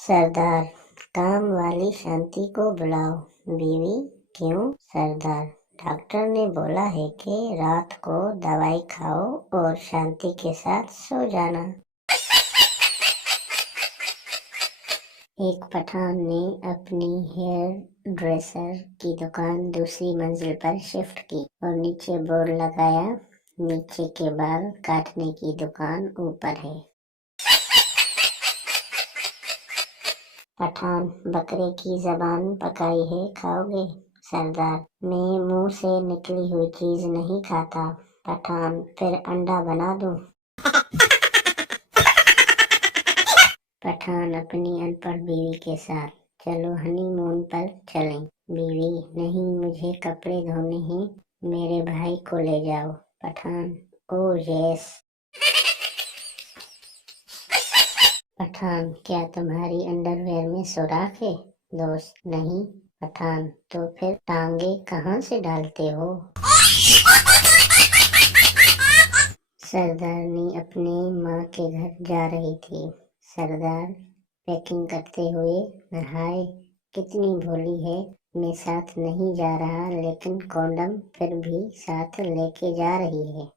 सरदार, काम वाली शांति को बुलाओ। बीवी, क्यों सरदार? डॉक्टर ने बोला है कि रात को दवाई खाओ और शांति के साथ सो जाना। एक पठान ने अपनी हेयर ड्रेसर की दुकान दूसरी मंजिल पर शिफ्ट की और नीचे बोर्ड लगाया, नीचे के बाल काटने की दुकान ऊपर है। पठान, बकरे की जबान पकाई है, खाओगे? सरदार, मैं मुंह से निकली हुई चीज नहीं खाता। पठान, फिर अंडा बना दूं? पठान अपनी अनपढ़ बीवी के साथ, चलो हनीमून पर चलें। बीवी, नहीं, मुझे कपड़े धोने हैं, मेरे भाई को ले जाओ। Pathan, oh yes. पठान, क्या तुम्हारी अंडरवेयर में सुराख है? दोस्त, नहीं। पठान, तो फिर टांगे कहाँ से डालते हो? सरदारनी अपने माँ के घर जा रही थी। सरदार पैकिंग करते हुए, हाय कितनी भोली है, मैं साथ नहीं जा रहा, लेकिन कॉन्डम फिर भी साथ लेके जा रही है।